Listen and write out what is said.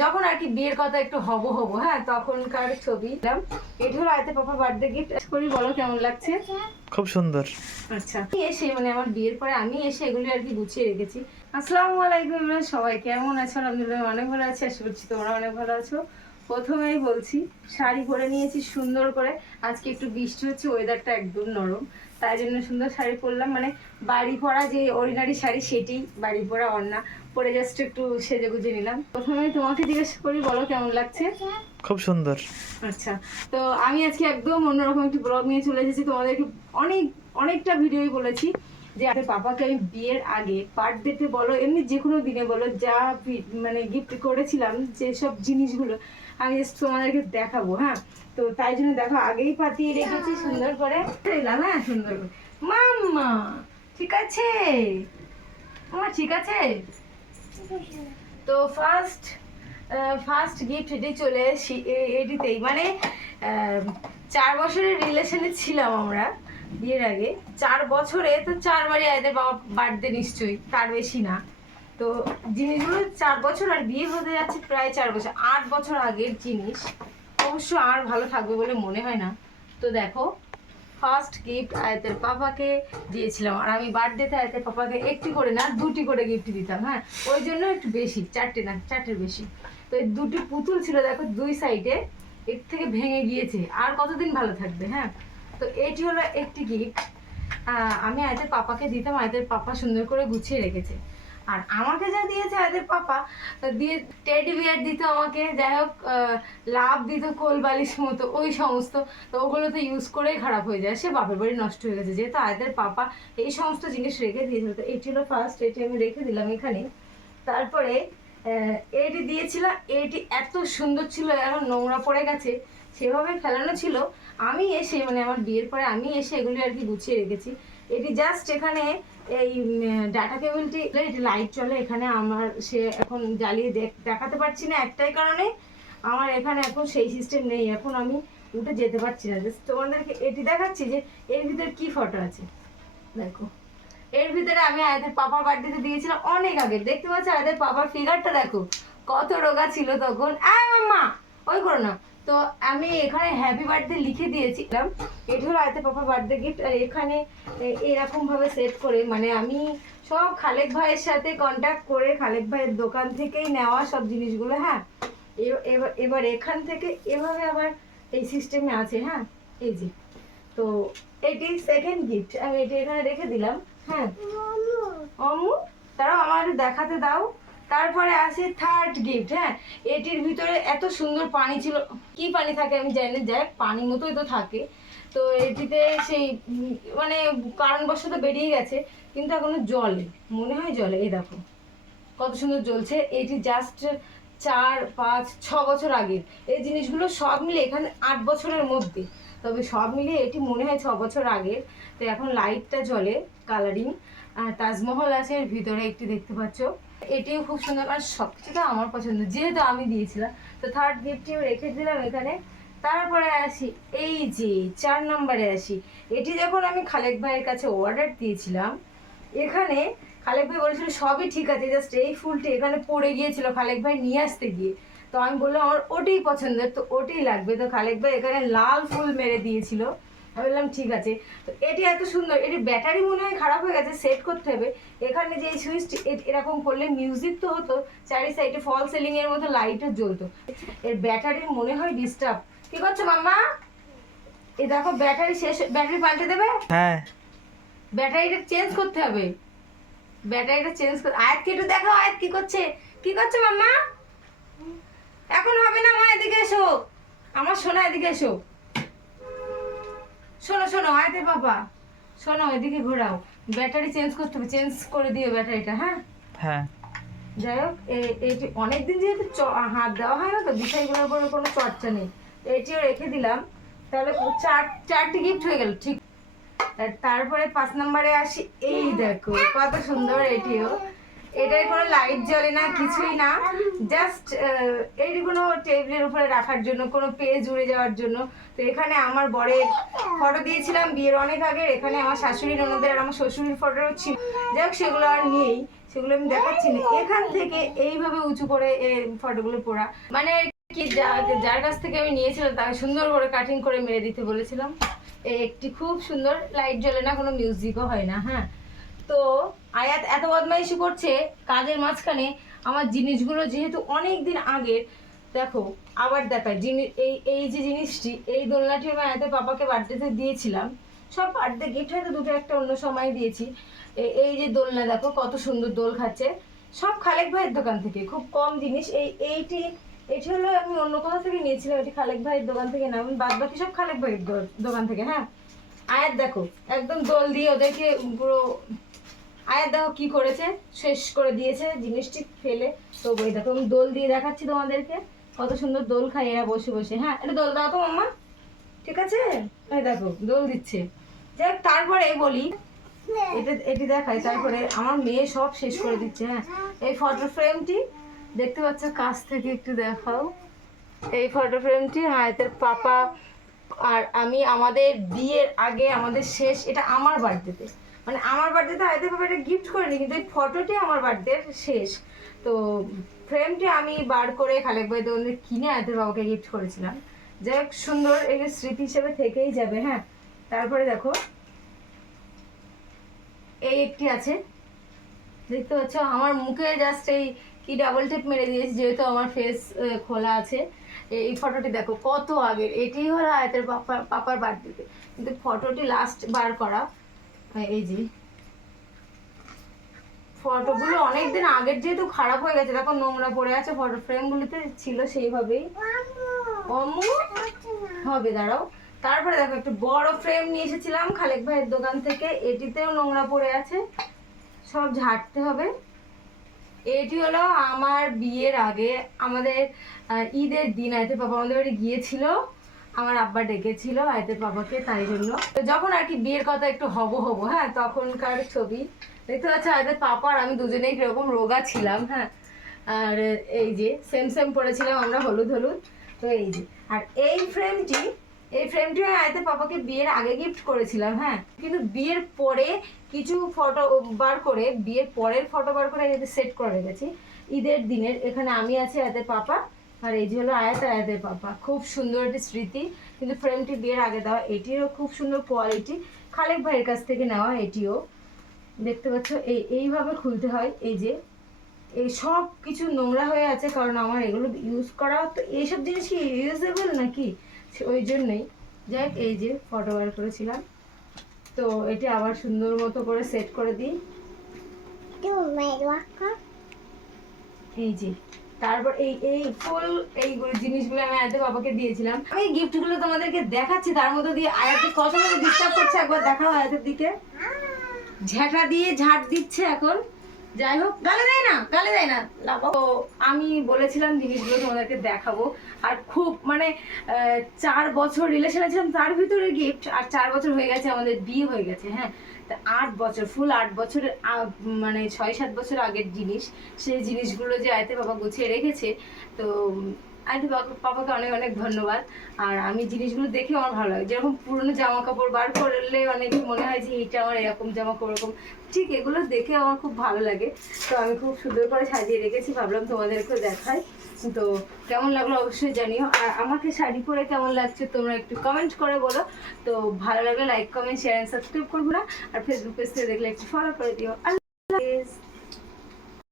যখন আর কি বিয়ের কথা একটু হব হ্যাঁ তখনকার ছবি। এটা হলো আয়তের পাপার বার্থডে গিফট। করি বলো কেমন লাগছে? খুব সুন্দর। আচ্ছা এসে মানে আমার বিয়ের পরে আমি এসে এগুলি আর কি গুছিয়ে রেখেছি। আসসালামু আলাইকুম সবাই, কেমন আছো? আলহামদুলিল্লাহ অনেক ভালো আছি, আশা করছি তোমরা অনেক ভালো আছো। প্রথমেই বলছি শাড়ি পরে নিয়েছি সুন্দর করে। আজকে একটু বৃষ্টি হচ্ছে, ওয়েদারটা একদম নরম, তাই জন্য সুন্দর শাড়ি পরলাম। মানে বাড়ি পরা যে অর্ডিনারি শাড়ি সেটি বাড়ি পরা ওড়না পরে জাস্ট একটু সেজে গুজে নিলাম। প্রথমে তোমাকে জিজ্ঞেস করি বলো কেমন লাগছে? খুব সুন্দর। আচ্ছা তো আমি আজকে একদম অন্যরকম একটি ব্লগ নিয়ে চলে এসেছি। তোমাদেরকে অনেকটা ভিডিওই বলেছি যে আগে পাপাকে আমি বিয়ের আগে বার্থডেতে বলো এমনি যে কোনো দিনে বলো যা মানে গিফট করেছিলাম যেসব জিনিসগুলো আমি জাস্ট তোমাদেরকে দেখাবো। হ্যাঁ তো তাই জন্য দেখো আগেই পাতিয়ে রেখেছি সুন্দর করে দিলাম। হ্যাঁ সুন্দর করে মাম্মা ঠিক আছে, মাম্মা ঠিক আছে। তো ফার্স্ট গিফট এটি চলে এসেছি এটিতেই। মানে 4 বছরের রিলেশনে ছিলাম আমরা বিয়ের আগে। 4 বছরে তো 4 বারই এদের বাবা বার্থডে, নিশ্চয়ই তার বেশি না। তো জিনিসগুলো 4 বছর আর বিয়ে হতে যাচ্ছে প্রায় 4 বছর, 8 বছর আগের জিনিস। অবশ্য আর ভালো থাকবে বলে মনে হয় না। তো দেখো ফার্স্ট গিফট আয়তের পাপাকে দিয়েছিলাম, আর আমি বার্থডেতে আয়তের পাপাকে একটি করে না 2টি করে গিফট দিতাম। হ্যাঁ ওই জন্য একটু বেশি, 4টে না 4টের বেশি। তো এই 2টি পুতুল ছিল দেখো 2 সাইডে, এর থেকে ভেঙে গিয়েছে, আর কতদিন ভালো থাকবে। হ্যাঁ তো এটি হলো একটি গিফট আমি আয়তের পাপাকে দিতাম, আয়তের পাপা সুন্দর করে গুছিয়ে রেখেছে। আর আমাকে যা দিয়েছে আয়তের পাপা দিয়ে টেডি বিয়ার দিত আমাকে, যাই হোক লাভ দিত কোল বালিশ মতো ওই সমস্ত। তো ওগুলো তো ইউজ করেই খারাপ হয়ে যায়, সে বাপের বাড়ি নষ্ট হয়ে গেছে, যেহেতু আয়তের পাপা এই সমস্ত জিনিস রেখে দিয়েছিল। তো এটি হলো ফার্স্ট, এটি আমি রেখে দিলাম এখানে। তারপরে এটি দিয়েছিলাম, এটি এত সুন্দর ছিল, এখন নোংরা পড়ে গেছে, সেভাবে ফেলানো ছিল। আমি এসে মানে আমার বিয়ের পরে আমি এসে এগুলি আর কি গুছিয়ে রেখেছি। এটি জাস্ট এখানে এই ডাটা কেবলটি এটি লাইট চলে এখানে আমার, সে এখন জ্বালিয়ে দেখাতে পারছি না একটাই কারণে, আমার এখানে এখন সেই সিস্টেম নেই, এখন আমি উঠে যেতে পারছি না। জাস্ট তোমাদেরকে এটি দেখাচ্ছি যে এর ভিতরে কি ফটো আছে। দেখো এর ভিতরে আমি আয়দের পাপার বার্থডেতে দিয়েছিলাম অনেক আগে, দেখতে পাচ্ছ আয়দের পাপার ফিগারটা দেখো কত রোগা ছিল তখন। মাম্মা ওই করো না। তো আমি এখানে হ্যাপি বার্থডে লিখে দিয়েছিলাম। এটা হলো আয়দের পাপার বার্থডে গিফট। আর এখানে এরকম ভাবে সেট করে, মানে আমি সব খালেক ভাইয়ের সাথে কন্ট্যাক্ট করে খালেক ভাইয়ের দোকান থেকেই নেওয়া সব জিনিসগুলো। হ্যাঁ এবার এখান থেকে এভাবে আবার এই সিস্টেমে আছে। হ্যাঁ এই যে, তো এটি সেকেন্ড গিফট, আমি এটি এখানে রেখে দিলাম। হ্যাঁ অমু তারাও আমার দেখাতে দাও। তারপরে আসে থার্ড গিফট। হ্যাঁ এটির ভিতরে এত সুন্দর পানি ছিল, কি পানি থাকে আমি জানি না, যাই পানি মতোই তো থাকে। তো এটিতে সেই মানে কারণবশত বেরিয়ে গেছে, কিন্তু এখনো জলে, মনে হয় জলে। এই দেখো কত সুন্দর জ্বলছে। এটি জাস্ট 4, 5, 6 বছর আগের এই জিনিসগুলো সব মিলে এখানে 8 বছরের মধ্যে, তবে সব মিলিয়ে এটি মনে হয় 6 বছর আগের। তো এখন লাইটটা জ্বলে কালারিং। তাজমহল আছে এর ভিতরে একটি, দেখতে পাচ্ছ। এটিও খুব সুন্দর, আর সব কিছুটা আমার পছন্দ যেহেতু আমি দিয়েছিলাম। তো থার্ড গিফটটিও রেখে দিলাম এখানে। তারপরে আসি এই যে 4 নম্বরে আসি। এটি যখন আমি খালেক ভাইয়ের কাছে অর্ডার দিয়েছিলাম, এখানে খালেক ভাই বলেছিল সবই ঠিক আছে, জাস্ট এই ফুলটি এখানে পড়ে গিয়েছিল খালেক ভাই নিয়ে আসতে গিয়ে। তো আমি বললাম আমার ওটাই পছন্দের, তো ওটাই লাগবে। তো খালেক ভাই এখানে লাল ফুল মেরে দিয়েছিল, আমি বললাম ঠিক আছে। তো এটি এত সুন্দর, এটি ব্যাটারি মনে হয় খারাপ হয়ে গেছে, সেট করতে হবে। এখানে যে এই সুইচটি এরকম করলে মিউজিক তো হতো, চারি সাইডে ফল সিলিং এর মতো লাইটও জ্বলতো। এর ব্যাটারি মনে হয় ডিস্টার্ব। কি করছো মাম্মা? এই দেখো ব্যাটারি শেষ, ব্যাটারি পাল্টে দেবে? হ্যাঁ ব্যাটারিটা চেঞ্জ করতে হবে, ব্যাটারিটা চেঞ্জ করে। আয়াতকে একটু দেখো, আয়াত কি করছে? কি করছো মাম্মা? এখন হবে না মা, এদিকে এসো, আমার সোনা এদিকে এসো। শোনো শোনো আয়াতের বাবা, শোনো এদিকে ঘোরাও, ব্যাটারি চেঞ্জ করতে হবে, চেঞ্জ করে দিও ব্যাটারিটা। হ্যাঁ হ্যাঁ যাই হোক এইটি অনেকদিন যেহেতু হাত দেওয়া হয় না, তো বিষয়গুলোর উপরে কোনো চর্চা নেই। এটিও রেখে দিলাম। তাহলে 4টি গিফট হয়ে গেল, ঠিক। তারপরে 5 নম্বরে আসি। এই দেখো কত সুন্দর এটিও, এটার কোনো লাইট জ্বলে না, কিছুই না, জাস্ট এটি কোনো টেবিলের উপরে রাখার জন্য, কোনো পেজ উড়ে যাওয়ার জন্য। তো এখানে আমার বরের ফটো দিয়েছিলাম বিয়ের অনেক আগে, এখানে আমার শাশুড়ি ননদের আর আমার শ্বশুরের ফটোও ছিল, যাই হোক সেগুলো আর নেই। সেগুলো আমি দেখাচ্ছি না। এখান থেকে এইভাবে উঁচু করে এই ফটোগুলো পড়া, মানে কি যার কাছ থেকে আমি নিয়েছিলাম তাকে সুন্দর করে কাটিং করে মেরে দিতে বলেছিলাম। এই একটি খুব সুন্দর, লাইট জ্বলে না, কোনো মিউজিকও হয় না। হ্যাঁ, তো আয়াত এত বদমাইশি করছে কাজের মাঝখানে। আমার জিনিসগুলো যেহেতু অনেক দিন আগের, দেখো আবার দেখায় জিনিস। এই যে জিনিসটি, এই দোলনাটি আমি আয়াতের পাপাকে বার্থডেতে দিয়েছিলাম। সব বার্থডে গিফট হয়তো দুটো একটা অন্য সময় দিয়েছি। এই যে দোলনা দেখো কত সুন্দর দোল খাচ্ছে, সব খালেক ভাইয়ের দোকান থেকে। খুব কম জিনিস। এইটি হলো আমি অন্য কোথাও থেকে নিয়েছিলাম, এটি খালেক ভাইয়ের দোকান থেকে না, আমি বাদ বাকি সব খালেক ভাইয়ের দোকান থেকে। হ্যাঁ, আয়াত দেখো একদম দোল দিয়ে ওদেরকে পুরো, আয়াত দেখো কি করেছে, শেষ করে দিয়েছে জিনিসটি ফেলে। তো ওই দেখো আমি দোল দিয়ে দেখাচ্ছি তোমাদেরকে, কত সুন্দর দোল খাই এরা বসে বসে। হ্যাঁ, এটা দোল দাও তো মাম্মা, ঠিক আছে? এই দেখো দোল দিচ্ছে। যাক, তারপরে বলি, এটি দেখাই, তারপরে আমার মেয়ে সব শেষ করে দিচ্ছে। হ্যাঁ, এই ফটো ফ্রেমটি দেখতে পাচ্ছ, কাছ থেকে একটু দেখাও। এই ফটো ফ্রেমটি আয়াতের পাপা আর আমি আমাদের বিয়ের আগে, আমাদের শেষ, এটা আমার বার্থডেতে, মানে আমার বার্থডেতে আয়াতের পাপা এটা গিফট করেনি, কিন্তু এই ফটোটি আমার বার্থডের শেষ। তো ফ্রেমটি আমি বার করে খালেক ভাই দোকান থেকে কিনে আয়াতের বাবাকে গিফট করেছিলাম। যাই হোক, সুন্দর, এই স্মৃতি হিসেবে থেকেই যাবে। হ্যাঁ, তারপরে দেখো এই একটি আছে, দেখতে পাচ্ছ আমার মুখে জাস্ট এই কি ডাবল টেপ মেরে দিয়েছি, যেহেতু আমার ফেস খোলা আছে। এই ফটোটি দেখো কত আগের, এটি হলো আয়াতের পাপার বার্থডেতে, কিন্তু ফটোটি লাস্ট বার করা। এই যে ফটোগুলো অনেকদিন আগের, যেহেতু খারাপ হয়ে গেছে, দেখো নোংরা পড়ে আছে, ফটো ফ্রেমগুলিতে ছিল সেইভাবেই। অম্মু হবে, দাঁড়াও। তারপরে দেখো একটা বড় ফ্রেম নিয়ে এসেছিলাম খালেক ভাইয়ের দোকান থেকে, এটিতেও নোংরা পড়ে আছে, সব ঝাড়তে হবে। এটি হলো আমার বিয়ের আগে, আমাদের ঈদের দিন আয়তের পাপা আমাদের বাড়ি গিয়েছিল, আমার আব্বা ডেকেছিল আয়তের পাপাকে, তাই জন্য। তো যখন আর কি বিয়ের কথা একটু হব, হ্যাঁ, তখনকার ছবি দেখতে পাচ্ছি। আয়তের পাপা আর আমি দুজনেই কিরকম রোগা ছিলাম। হ্যাঁ, আর এই যে সেম সেম পড়েছিলাম আমরা, হলুদ হলুদ। তো এই যে, আর এই ফ্রেমটি আমি আয়তের পাপাকে বিয়ের আগে গিফট করেছিলাম। হ্যাঁ, কিন্তু বিয়ের পরে কিছু ফটো বার করে, বিয়ের পরের ফটো বার করে এটাতে সেট করে রেখেছি ঈদের দিনের। এখানে আমি আছি, আয়াতের পাপা, আর এই যে হলো আয়াত আর আয়াতের পাপা। খুব সুন্দর একটি স্মৃতি, কিন্তু ফ্রেমটি বিয়ের আগে দেওয়া। এটিরও খুব সুন্দর কোয়ালিটি, খালেক ভাইয়ের কাছ থেকে নেওয়া। এটিও দেখতে পাচ্ছ, এইভাবে খুলতে হয়। এই যে এই সব কিছু নোংরা হয়ে আছে, কারণ আমার এগুলো ইউজ করা, তো এইসব জিনিস কি ইউজেবল নাকি, ওই জন্যই। যাই হোক, এই যে ফটো বার করেছিলাম, তো এটি আবার সুন্দর মতো করে সেট করে দিই। এই যে তারপর এই ফুল এইগুলো জিনিসগুলো আমি আয়াতের বাবাকে দিয়েছিলাম। আমি গিফটগুলো তোমাদেরকে দেখাচ্ছি, তার মধ্যে দিয়ে আয়াতের কত মতো ডিস্টার্ব করছে, একবার দেখাও আয়াতের দিকে। ঝাঁটা দিয়ে ঝাড় দিচ্ছে এখন। যাই হোক, গালে দেয় না তো আমি বলেছিলাম জিনিসগুলো তোমাদেরকে দেখাবো। আর খুব মানে 4 বছর রিলেশনে ছিলাম, তার ভিতরে গিফট। আর 4 বছর হয়ে গেছে আমাদের বিয়ে হয়ে গেছে। হ্যাঁ, 8 বছর, ফুল 8 বছরের, মানে 6-7 বছর আগের জিনিস, সেই জিনিসগুলো যে আয়তে বাবা গুছিয়ে রেখেছে। তো আয়তে পাপাকে অনেক অনেক ধন্যবাদ। আর আমি জিনিসগুলো দেখে আমার ভালো লাগে, যেরকম পুরনো জামা কাপড় বার করলে অনেক মনে হয় যে এটা আমার এরকম জামা কাপড়, ওরকম, ঠিক এগুলো দেখে আমার খুব ভালো লাগে। তো আমি খুব সুন্দর করে সাজিয়ে রেখেছি, ভাবলাম তোমাদেরকেও দেখাই। তো কেমন লাগলো অবশ্যই জানিও, আর আমাকে শাড়ি পরে কেমন লাগছে তোমরা একটু কমেন্ট করে বলো। তো ভালো লাগলে like, comment, share and subscribe করবো না, আর ফেসবুক পেজ থেকে দেখলে একটু ফলো করে দিও। আল্লাহ হাফেজ।